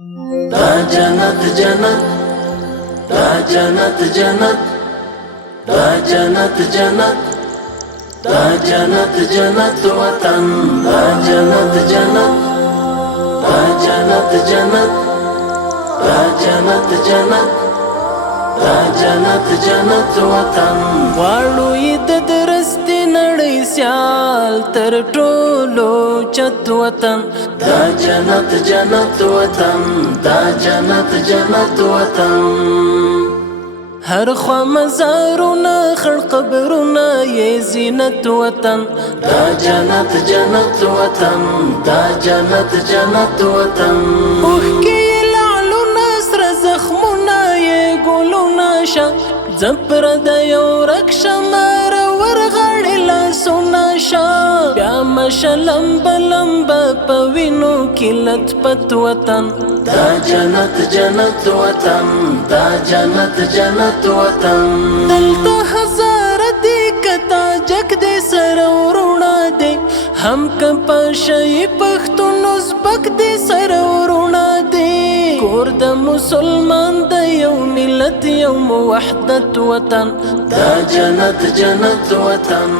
دا جنت جنت، دا جنت جنت، دا جنت جنت، دا جنت جنت وطن، دا جنت جنت، دا جنت جنت، دا جنت جنت، دا جنت جنت وطن. غواړو یې د درستې نړۍ سیال تر ټولو چت وطن، دا جنت جنت وطن، دا جنت جنت وطن. هر خوا مزارونه خړ قبرونه یې زینت وطن، دا جنت جنت وطن، دا جنت جنت وطن. اوښکې لعلونه سره زخمونه یې ګلونه شه، زپر د یو رک شمار ورغړې لاسونه شه. بیا مشه لمبه لمبه په وینو کې لطپت وطن، دا جنت جنت وطن، دا جنت جنت وطن. دلته هزاره دی کتا جک دی سره ورونه دی، هم که پاشی پښتون ازبک دی سره ورونه دی. کور د مسلمان د یو ملت یو موحدت وطن، دا جنت جنت وطن.